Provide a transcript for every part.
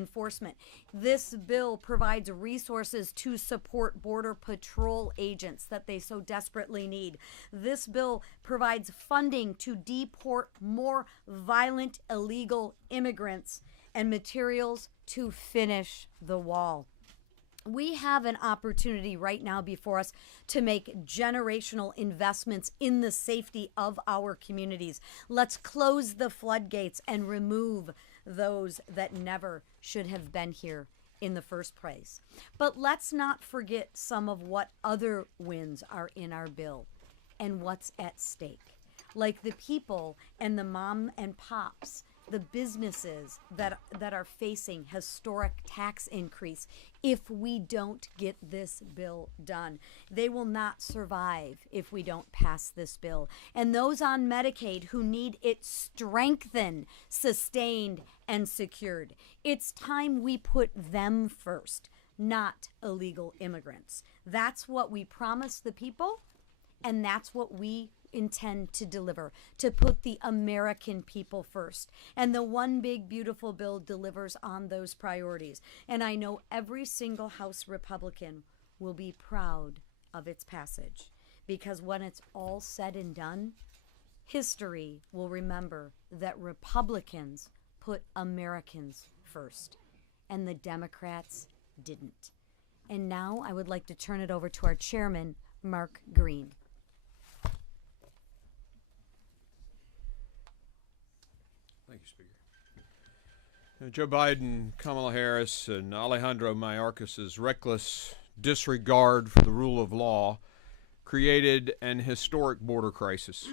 enforcement. This bill provides resources to support Border Patrol agents that they so desperately need. This bill provides funding to deport more violent illegal immigrants and materials to finish the wall. We have an opportunity right now before us to make generational investments in the safety of our communities. Let's close the floodgates and remove those that never should have been here in the first place. But let's not forget some of what other wins are in our bill and what's at stake, like the people and the mom and pops, the businesses that are facing historic tax increase if we don't get this bill done. They will not survive if we don't pass this bill. And those on Medicaid who need it strengthened, sustained, and secured. It's time we put them first, not illegal immigrants. That's what we promised the people, and that's what we intend to deliver, to put the American people first. And the One Big Beautiful Bill delivers on those priorities. And I know every single House Republican will be proud of its passage, because when it's all said and done, history will remember that Republicans put Americans first, and the Democrats didn't. And now I would like to turn it over to our chairman, Mark Green. Thank you, Speaker. Joe Biden, Kamala Harris, and Alejandro Mayorkas's reckless disregard for the rule of law created an historic border crisis.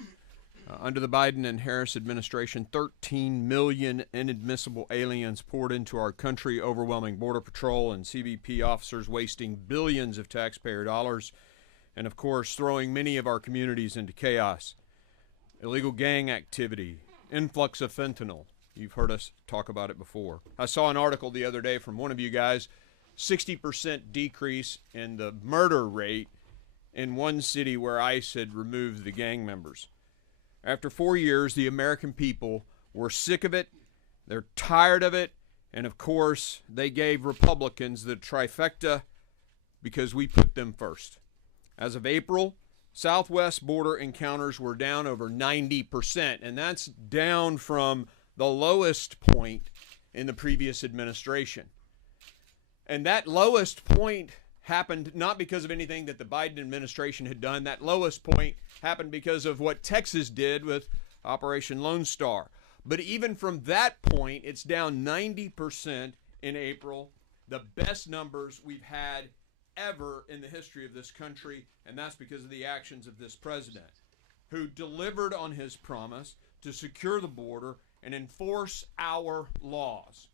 Under the Biden and Harris administration, 13 million inadmissible aliens poured into our country, overwhelming Border Patrol and CBP officers, wasting billions of taxpayer dollars, and of course, throwing many of our communities into chaos. Illegal gang activity, influx of fentanyl. You've heard us talk about it before. I saw an article the other day from one of you guys, 60% decrease in the murder rate in one city where ICE had removed the gang members. After 4 years, the American people were sick of it, they're tired of it, and of course, they gave Republicans the trifecta because we put them first. As of April, Southwest border encounters were down over 90%, and that's down from the lowest point in the previous administration. And that lowest point happened not because of anything that the Biden administration had done. That lowest point happened because of what Texas did with Operation Lone Star. But even from that point, it's down 90% in April, the best numbers we've had ever in the history of this country, and that's because of the actions of this president, who delivered on his promise to secure the border and enforce our laws.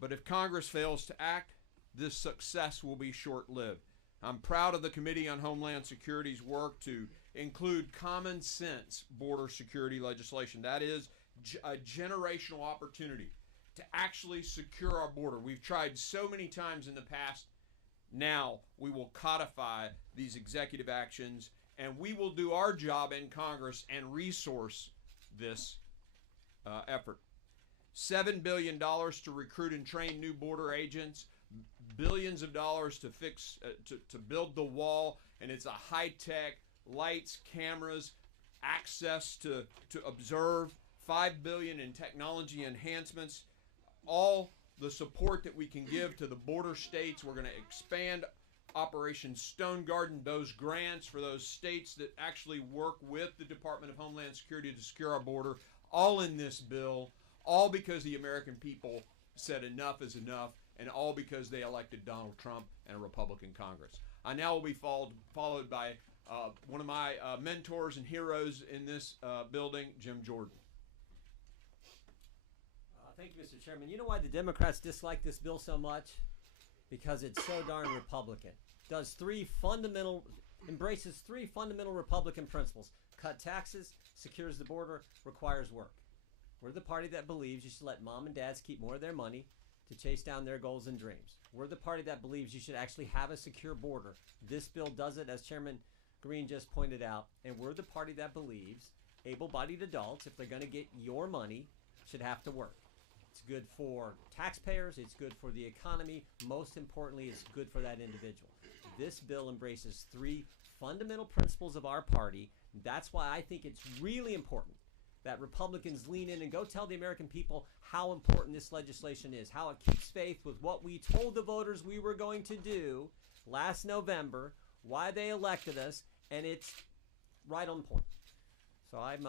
But if Congress fails to act, this success will be short-lived. I'm proud of the Committee on Homeland Security's work to include common sense border security legislation. That is a generational opportunity to actually secure our border. We've tried so many times in the past. Now we will codify these executive actions, and we will do our job in Congress and resource this effort. $7 billion to recruit and train new border agents, billions of dollars to to build the wall, and it's a high-tech, lights, cameras, access to observe, $5 billion in technology enhancements, all the support that we can give to the border states. We're going to expand Operation Stone Garden, those grants for those states that actually work with the Department of Homeland Security to secure our border, all in this bill, all because the American people said enough is enough, and all because they elected Donald Trump and a Republican Congress. I now will be followed by one of my mentors and heroes in this building, Jim Jordan. Thank you, Mr. Chairman. You know why the Democrats dislike this bill so much? Because it's so darn Republican. Embraces three fundamental Republican principles. Cut taxes, secures the border, requires work. We're the party that believes you should let mom and dads keep more of their money to chase down their goals and dreams. We're the party that believes you should actually have a secure border. This bill does it, as Chairman Green just pointed out. And we're the party that believes able-bodied adults, if they're going to get your money, should have to work. It's good for taxpayers. It's good for the economy. Most importantly, it's good for that individual. This bill embraces three fundamental principles of our party. That's why I think it's really important that Republicans lean in and go tell the American people how important this legislation is, how it keeps faith with what we told the voters we were going to do last November, why they elected us, and it's right on point. So I'm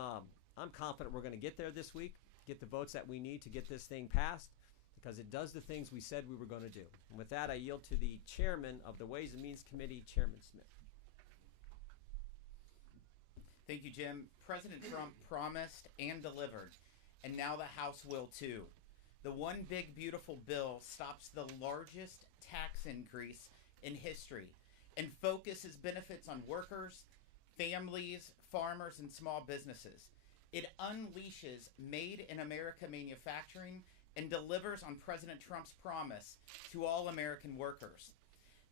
confident we're going to get there this week, get the votes that we need to get this thing passed, because it does the things we said we were going to do. And with that, I yield to the chairman of the Ways and Means Committee, Chairman Smith. Thank you, Jim. President Trump promised and delivered, and now the House will too. The One Big Beautiful Bill stops the largest tax increase in history and focuses benefits on workers, families, farmers, and small businesses. It unleashes Made in America manufacturing and delivers on President Trump's promise to all American workers.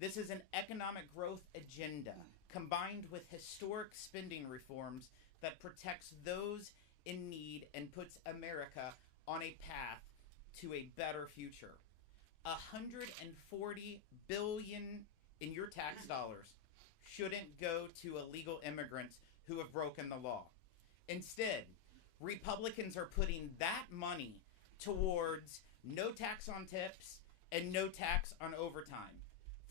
This is an economic growth agenda combined with historic spending reforms that protects those in need and puts America on a path to a better future. $140 billion in your tax dollars shouldn't go to illegal immigrants who have broken the law. Instead, Republicans are putting that money towards no tax on tips and no tax on overtime.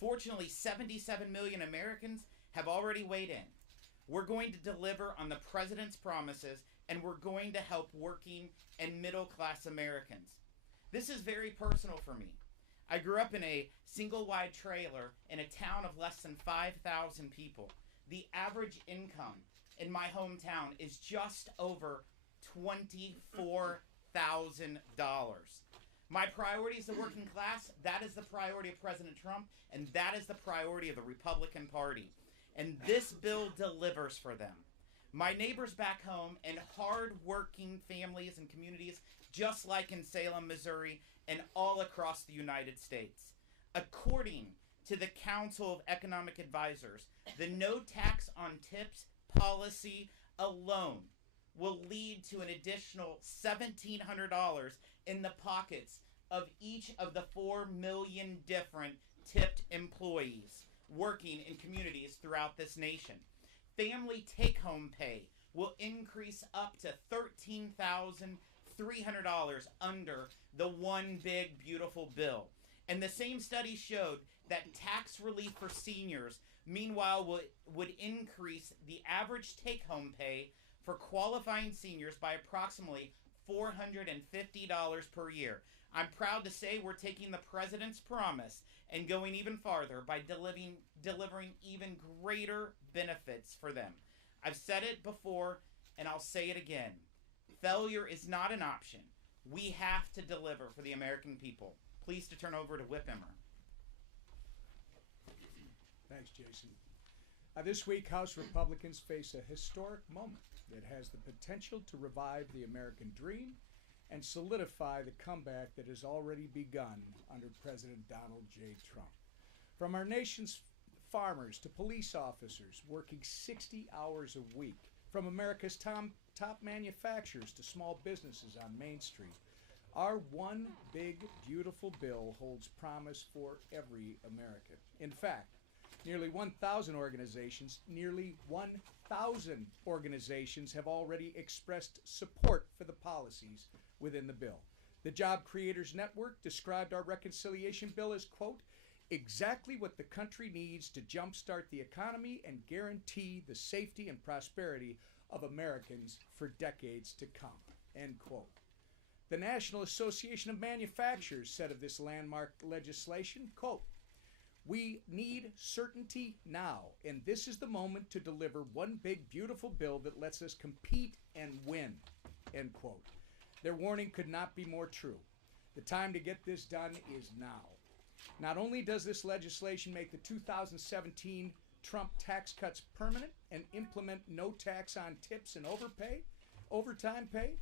Fortunately, 77 million Americans have already weighed in. We're going to deliver on the president's promises, and we're going to help working and middle-class Americans. This is very personal for me. I grew up in a single-wide trailer in a town of less than 5,000 people. The average income in my hometown is just over $24,000. My priority is the working class. That is the priority of President Trump, and that is the priority of the Republican Party. And this bill delivers for them. My neighbors back home and hard-working families and communities just like in Salem, Missouri, and all across the United States. According to the Council of Economic Advisors, the no tax on tips policy alone will lead to an additional $1,700 in the pockets of each of the 4 million different tipped employees working in communities throughout this nation. Family take-home pay will increase up to $13,300 under the One Big Beautiful Bill. And the same study showed that tax relief for seniors, meanwhile, would increase the average take-home pay for qualifying seniors by approximately $450 per year. I'm proud to say we're taking the president's promise and going even farther by delivering even greater benefits for them. I've said it before, and I'll say it again. Failure is not an option. We have to deliver for the American people. Pleased to turn over to Whip Emmer. Thanks, Jason. This week, House Republicans face a historic moment that has the potential to revive the American dream and solidify the comeback that has already begun under President Donald J. Trump. From our nation's farmers to police officers working 60 hours a week, from America's top manufacturers to small businesses on Main Street, our One Big Beautiful Bill holds promise for every American. In fact, nearly 1,000 organizations have already expressed support for the policies within the bill. The Job Creators Network described our reconciliation bill as, quote, exactly what the country needs to jumpstart the economy and guarantee the safety and prosperity of Americans for decades to come, end quote. The National Association of Manufacturers said of this landmark legislation, quote, we need certainty now, and this is the moment to deliver one big, beautiful bill that lets us compete and win, end quote. Their warning could not be more true. The time to get this done is now. Not only does this legislation make the 2017 Trump tax cuts permanent and implement no tax on tips and overtime pay,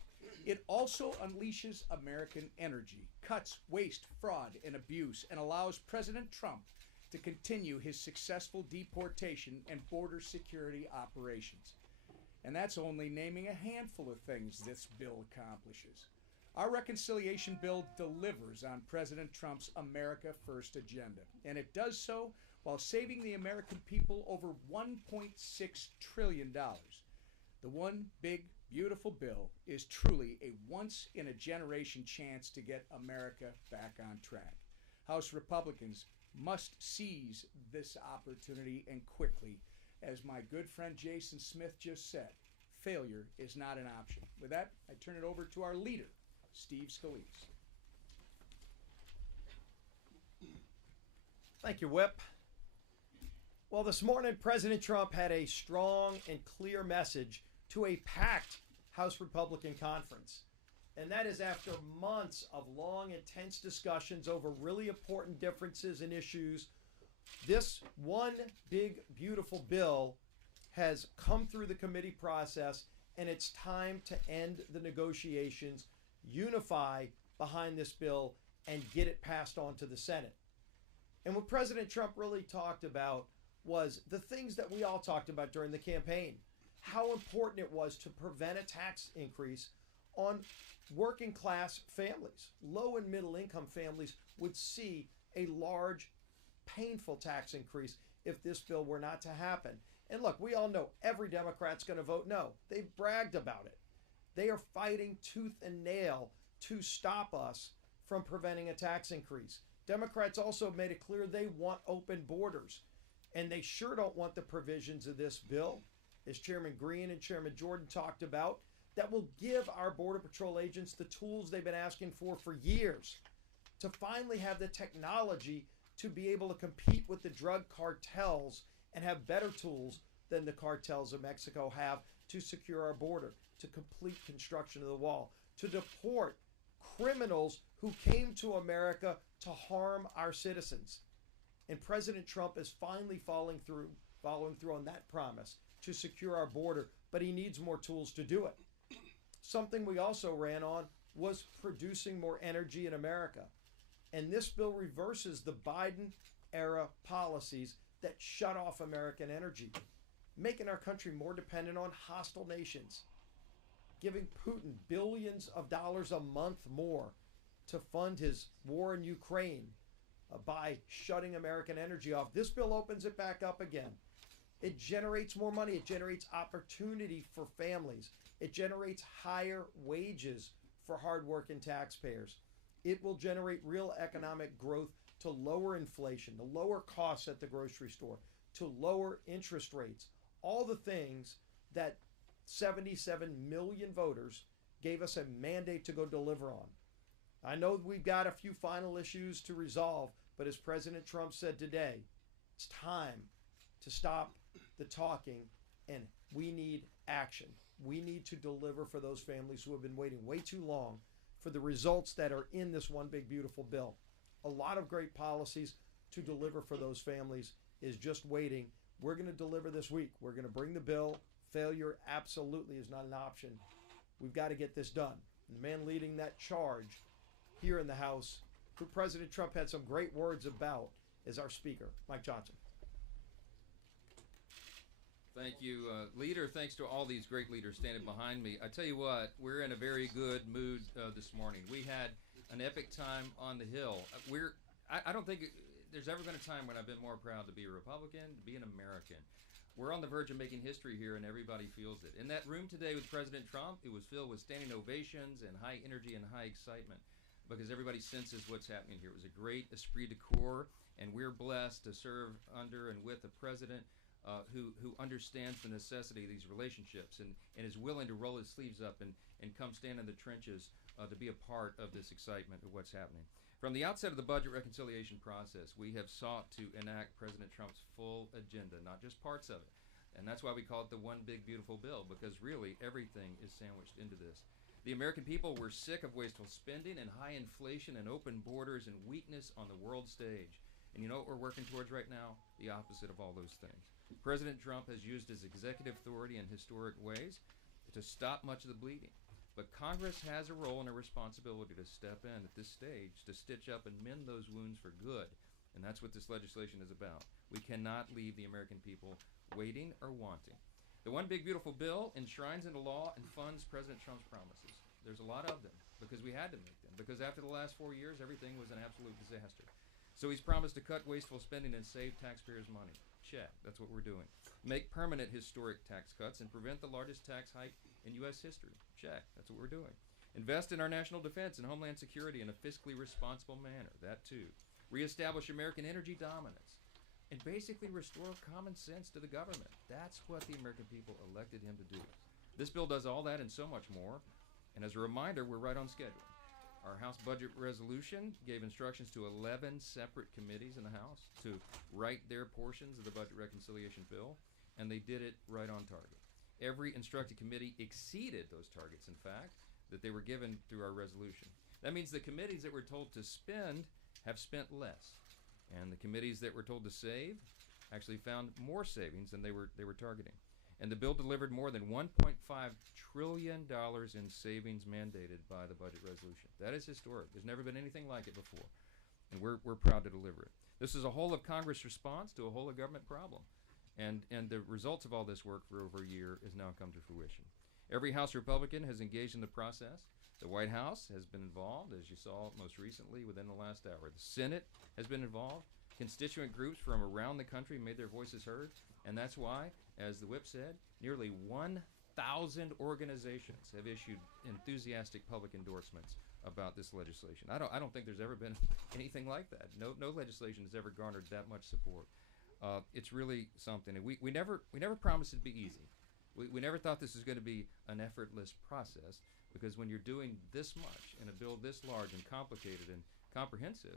it also unleashes American energy, cuts waste, fraud, and abuse, and allows President Trump to continue his successful deportation and border security operations. And that's only naming a handful of things this bill accomplishes. Our reconciliation bill delivers on President Trump's America First agenda, and it does so while saving the American people over $1.6 trillion. The One Big Beautiful Bill is truly a once-in-a-generation chance to get America back on track. House Republicans must seize this opportunity, and quickly. As my good friend Jason Smith just said, failure is not an option. With that, I turn it over to our leader, Steve Scalise. Thank you, Whip. Well, this morning, President Trump had a strong and clear message to a packed House Republican conference. And that is after months of long, intense discussions over really important differences and issues. This one big, beautiful bill has come through the committee process, and it's time to end the negotiations, unify behind this bill, and get it passed on to the Senate. And what President Trump really talked about was the things that we all talked about during the campaign. How important it was to prevent a tax increase on working class families. Low and middle income families would see a large, painful tax increase if this bill were not to happen. And look, we all know every Democrat's going to vote no. They've bragged about it. They are fighting tooth and nail to stop us from preventing a tax increase. Democrats also made it clear they want open borders. And they sure don't want the provisions of this bill, as Chairman Green and Chairman Jordan talked about, that will give our Border Patrol agents the tools they've been asking for years to finally have the technology to be able to compete with the drug cartels and have better tools than the cartels of Mexico have to secure our border, to complete construction of the wall, to deport criminals who came to America to harm our citizens. And President Trump is finally following through on that promise to secure our border, but he needs more tools to do it. Something we also ran on was producing more energy in America. And this bill reverses the Biden-era policies that shut off American energy, making our country more dependent on hostile nations, giving Putin billions of dollars a month more to fund his war in Ukraine by shutting American energy off. This bill opens it back up again. It generates more money. It generates opportunity for families. It generates higher wages for hardworking taxpayers. It will generate real economic growth to lower inflation, to lower costs at the grocery store, to lower interest rates. All the things that 77 million voters gave us a mandate to go deliver on. I know we've got a few final issues to resolve, but as President Trump said today, it's time to stop the talking and we need action. We need to deliver for those families who have been waiting way too long for the results that are in this one big beautiful bill. A lot of great policies to deliver for those families is just waiting. We're going to deliver this week. We're going to bring the bill. Failure absolutely is not an option. We've got to get this done. And the man leading that charge here in the House, who President Trump had some great words about, is our Speaker, Mike Johnson. Thank you, Leader. Thanks to all these great leaders standing behind me. I tell you what, we're in a very good mood this morning. We had an epic time on the Hill. I don't think there's ever been a time when I've been more proud to be a Republican, to be an American. We're on the verge of making history here, and everybody feels it. In that room today with President Trump, it was filled with standing ovations and high energy and high excitement because everybody senses what's happening here. It was a great esprit de corps, and we're blessed to serve under and with a president who understands the necessity of these relationships and is willing to roll his sleeves up and come stand in the trenches to be a part of this excitement of what's happening. From the outset of the budget reconciliation process, we have sought to enact President Trump's full agenda, not just parts of it. And that's why we call it the One Big Beautiful Bill, because really everything is sandwiched into this. The American people were sick of wasteful spending and high inflation and open borders and weakness on the world stage. And you know what we're working towards right now? The opposite of all those things. President Trump has used his executive authority in historic ways to stop much of the bleeding. But Congress has a role and a responsibility to step in at this stage to stitch up and mend those wounds for good. And that's what this legislation is about. We cannot leave the American people waiting or wanting. The One Big Beautiful Bill enshrines into law and funds President Trump's promises. There's a lot of them. because we had to make them, because after the last 4 years, everything was an absolute disaster. So he's promised to cut wasteful spending and save taxpayers' money. Check. That's what we're doing. Make permanent historic tax cuts and prevent the largest tax hike in U.S. history. Check. That's what we're doing. Invest in our national defense and homeland security in a fiscally responsible manner. That too. Reestablish American energy dominance. And basically restore common sense to the government. That's what the American people elected him to do. This bill does all that and so much more. And as a reminder, we're right on schedule. Our House budget resolution gave instructions to 11 separate committees in the House to write their portions of the budget reconciliation bill, and they did it right on target. Every instructed committee exceeded those targets, in fact, that they were given through our resolution. That means the committees that were told to spend have spent less, and the committees that were told to save actually found more savings than they were targeting. And the bill delivered more than $1.5 trillion in savings mandated by the budget resolution. That is historic. There's never been anything like it before, and we're proud to deliver it. This is a whole of Congress response to a whole of government problem, and the results of all this work for over a year has now come to fruition. Every House Republican has engaged in the process. The White House has been involved, as you saw most recently within the last hour. The Senate has been involved. Constituent groups from around the country made their voices heard, and that's why, as the whip said, nearly 1,000 organizations have issued enthusiastic public endorsements about this legislation. I don't think there's ever been anything like that. No legislation has ever garnered that much support. It's really something, and we never promised it'd be easy. We never thought this was going to be an effortless process, because when you're doing this much in a bill this large and complicated and comprehensive,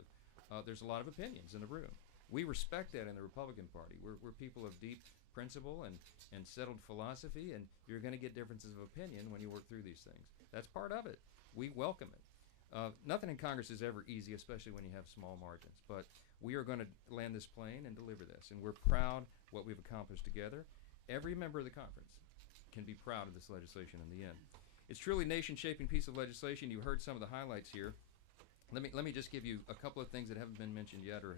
there's a lot of opinions in the room. We respect that in the Republican Party. We're people of deep principle and settled philosophy, and you're going to get differences of opinion when you work through these things. That's part of it. We welcome it. Nothing in Congress is ever easy, especially when you have small margins, but we are going to land this plane and deliver this, and we're proud what we've accomplished together. Every member of the conference can be proud of this legislation in the end. It's truly a nation-shaping piece of legislation. You heard some of the highlights here. Let me just give you a couple of things that haven't been mentioned yet, or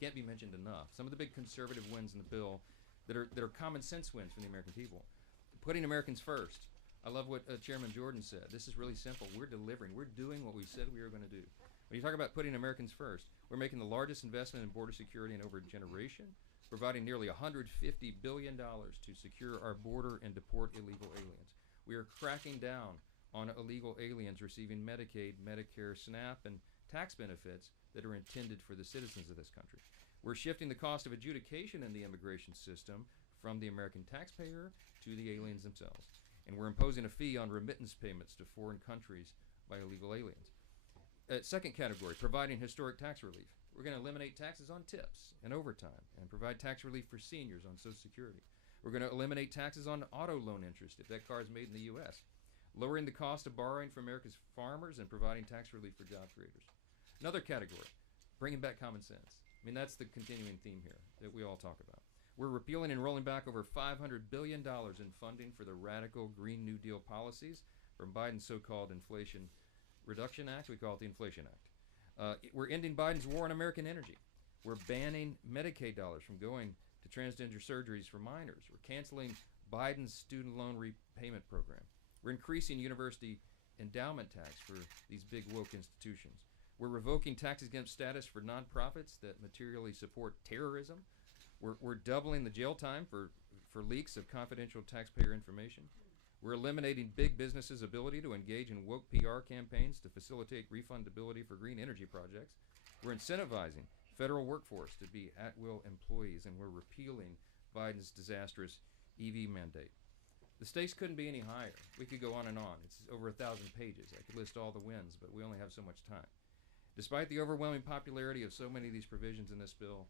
can't be mentioned enough. Some of the big conservative wins in the bill that are common sense wins for the American people. Putting Americans first. I love what Chairman Jordan said. This is really simple. We're delivering. We're doing what we said we were going to do. When you talk about putting Americans first, we're making the largest investment in border security in over a generation, providing nearly $150 billion to secure our border and deport illegal aliens. We are cracking down on illegal aliens receiving Medicaid, Medicare, SNAP, and tax benefits that are intended for the citizens of this country. We're shifting the cost of adjudication in the immigration system from the American taxpayer to the aliens themselves. And we're imposing a fee on remittance payments to foreign countries by illegal aliens. Second category, providing historic tax relief. We're going to eliminate taxes on tips and overtime and provide tax relief for seniors on Social Security. We're going to eliminate taxes on auto loan interest if that car is made in the U.S., lowering the cost of borrowing for America's farmers and providing tax relief for job creators. Another category, bringing back common sense. I mean, that's the continuing theme here that we all talk about. We're repealing and rolling back over $500 billion in funding for the radical Green New Deal policies from Biden's so-called Inflation Reduction Act. We call it the Inflation Act. We're ending Biden's war on American energy. We're banning Medicaid dollars from going to transgender surgeries for minors. We're canceling Biden's student loan repayment program. We're increasing university endowment tax for these big woke institutions. We're revoking tax exempt status for nonprofits that materially support terrorism. We're doubling the jail time for leaks of confidential taxpayer information. We're eliminating big businesses' ability to engage in woke PR campaigns to facilitate refundability for green energy projects. We're incentivizing federal workforce to be at-will employees, and we're repealing Biden's disastrous EV mandate. The stakes couldn't be any higher. We could go on and on. It's over 1,000 pages. I could list all the wins, but we only have so much time. Despite the overwhelming popularity of so many of these provisions in this bill,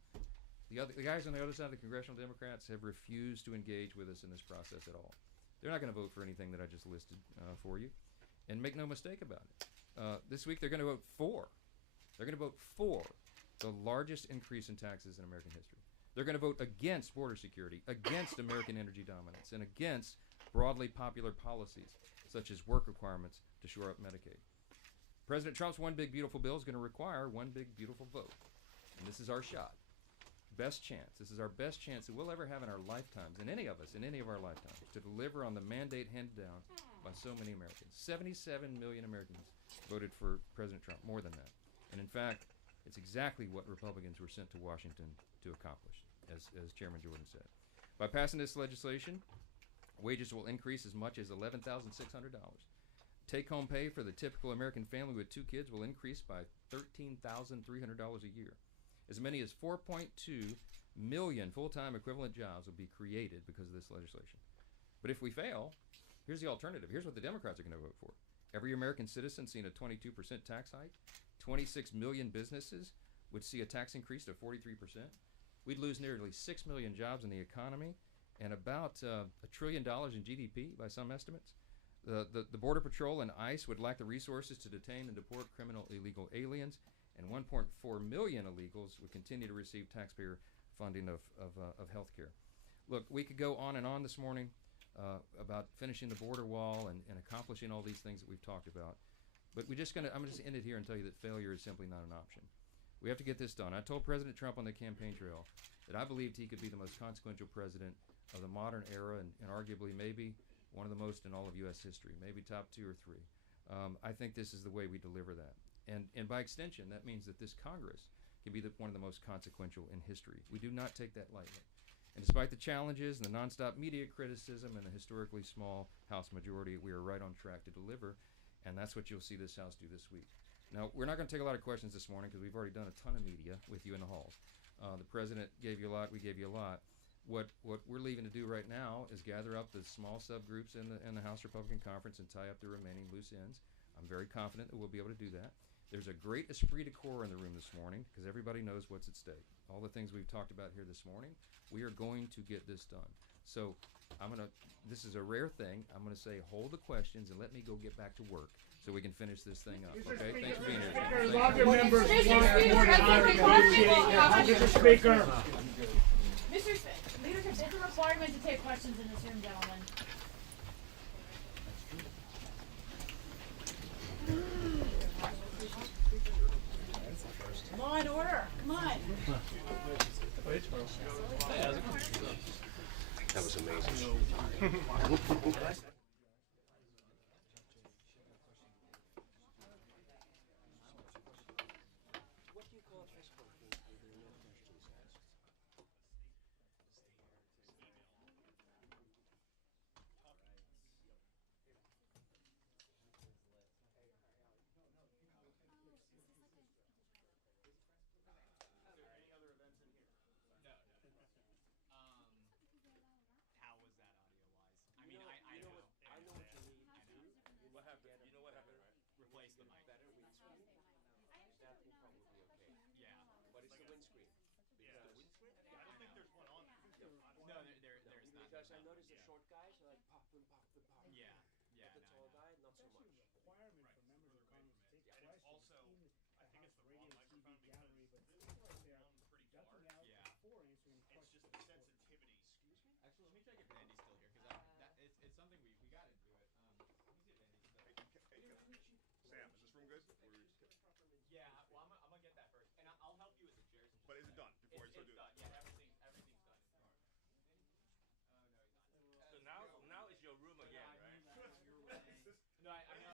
the guys on the other side of the congressional Democrats have refused to engage with us in this process at all. They're not going to vote for anything that I just listed for you. And make no mistake about it. This week they're going to vote for. They're going to vote for the largest increase in taxes in American history. They're going to vote against border security, against American energy dominance, and against broadly popular policies such as work requirements to shore up Medicaid. President Trump's One Big Beautiful Bill is going to require one big beautiful vote. And this is our shot. Best chance. This is our best chance that we'll ever have in our lifetimes, in any of us, in any of our lifetimes, to deliver on the mandate handed down by so many Americans. 77 million Americans voted for President Trump, more than that. And in fact, it's exactly what Republicans were sent to Washington to accomplish, as Chairman Jordan said. By passing this legislation, wages will increase as much as $11,600. Take-home pay for the typical American family with 2 kids will increase by $13,300 a year. As many as 4.2 million full-time equivalent jobs will be created because of this legislation. But if we fail, here's the alternative. Here's what the Democrats are going to vote for. Every American citizen seeing a 22% tax hike. 26 million businesses would see a tax increase to 43%. We'd lose nearly 6 million jobs in the economy and about $1 trillion in GDP by some estimates. The Border Patrol and ICE would lack the resources to detain and deport criminal illegal aliens, and 1.4 million illegals would continue to receive taxpayer funding of health care. Look, we could go on and on this morning about finishing the border wall and accomplishing all these things that we've talked about. But I'm just end it here and tell you that failure is simply not an option. We have to get this done. I told President Trump on the campaign trail that I believed he could be the most consequential president of the modern era and arguably maybe one of the most in all of U.S. history, maybe top 2 or 3. I think this is the way we deliver that. And by extension, that means that this Congress can be one of the most consequential in history. We do not take that lightly. And despite the challenges and the nonstop media criticism and the historically small House majority, we are right on track to deliver, and that's what you'll see this House do this week. Now, we're not going to take a lot of questions this morning because we've already done a ton of media with you in the halls. The President gave you a lot, we gave you a lot. What we're leaving to do right now is gather up the small subgroups in the House Republican Conference and tie up the remaining loose ends. I'm very confident that we'll be able to do that. There's a great esprit de corps in the room this morning because everybody knows what's at stake. All the things we've talked about here this morning, we are going to get this done. So this is a rare thing. I'm going to say hold the questions and let me go get back to work so we can finish this thing up. Okay? Thanks for being here. Other members Mr. Speaker. Mr. Leadership, it's a requirement to take questions in this room, gentlemen. Law and order, come on. That was amazing. I noticed the short guys are like pop and pop and pop. Yeah, yeah. But the tall guy, not so much. Requirement for members of Congress to take questions in